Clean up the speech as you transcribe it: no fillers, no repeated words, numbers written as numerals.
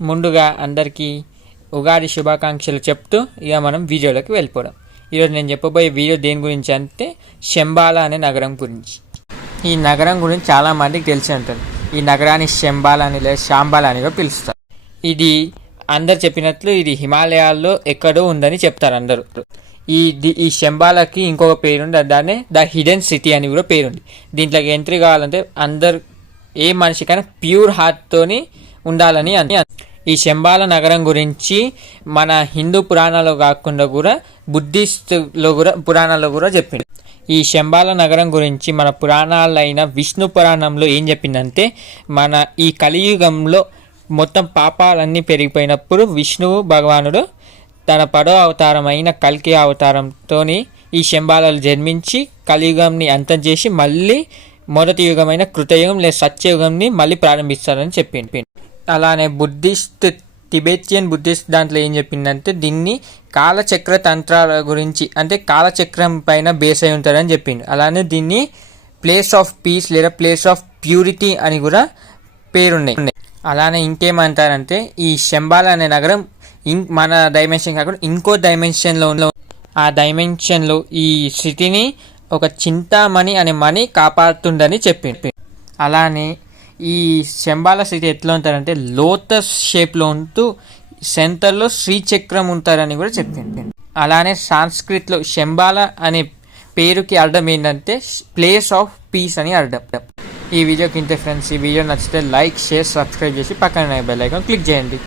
ముందుగా అందరికీ ఉగాది శుభాకాంక్షలు చెప్తూ ఇక మనం వీడియోలోకి వెళ్ళిపోవడం. ఈరోజు నేను చెప్పబోయే వీడియో దేని గురించి అంటే శంబాలా అనే నగరం గురించి. ఈ నగరం గురించి చాలామందికి తెలిసి ఉంటుంది. ఈ నగరాన్ని శంబాలా అని లేదా శాంబాలా అని కూడా పిలుస్తారు. ఇది అందరు చెప్పినట్లు ఇది హిమాలయాల్లో ఎక్కడో ఉందని చెప్తారు అందరూ. ఈ శంబాలాకి ఇంకొక పేరుంది, దాన్ని ద హిడెన్ సిటీ అని కూడా పేరుంది. దీంట్లోకి ఎంట్రీ కావాలంటే అందరు ఏ మనిషికైనా ప్యూర్ హార్ట్తోని ఉండాలని ఈ శంబాలా నగరం గురించి మన హిందూ పురాణాల్లో కాకుండా కూడా బుద్ధిస్టులో కూడా పురాణాల్లో కూడా చెప్పింది. ఈ శంబాలా నగరం గురించి మన పురాణాలైన విష్ణు పురాణంలో ఏం చెప్పిందంటే, మన ఈ కలియుగంలో మొత్తం పాపాలన్నీ పెరిగిపోయినప్పుడు విష్ణువు భగవానుడు తన పడో అవతారమైన కల్కి అవతారంతో ఈ శంబాలాలు జన్మించి కలియుగంని అంతం చేసి మళ్ళీ మొదటి యుగమైన కృతయుగం లేదా సత్యయుగంని మళ్ళీ ప్రారంభిస్తారని చెప్పింది. అలానే టిబెటియన్ బుద్ధిస్ట్ దాంట్లో ఏం చెప్పిందంటే, దీన్ని కాలచక్ర తంత్రాల గురించి అంటే కాలచక్రం పైన బేస్ అయి ఉంటారని చెప్పింది. అలానే దీన్ని ప్లేస్ ఆఫ్ పీస్ లేదా ప్లేస్ ఆఫ్ ప్యూరిటీ అని కూడా పేరున్నాయి. అలానే ఇంకేమంటారంటే, ఈ శంబాలా అనే నగరం మన డైమెన్షన్ కాకుండా ఇంకో డైమెన్షన్లో ఆ డైమెన్షన్లో ఈ సిటీని ఒక చింతామణి అనే మణి కాపాడుతుందని చెప్పింది. అలానే ఈ శంబాలా సిటీ ఎట్లా ఉంటారంటే లోటస్ షేప్లో ఉంటూ సెంటర్లో శ్రీచక్రం ఉంటారని కూడా చెప్పింది. అలానే సాంస్క్రిట్లో శంబాలా అనే పేరుకి అర్థం ఏంటంటే ప్లేస్ ఆఫ్ పీస్ అని అర్థం. ఈ వీడియోకి ఇంతే ఫ్రెండ్స్. ఈ వీడియో నచ్చితే లైక్, షేర్, సబ్స్క్రైబ్ చేసి పక్కన బెల్ ఐకాన్ క్లిక్ చేయండి.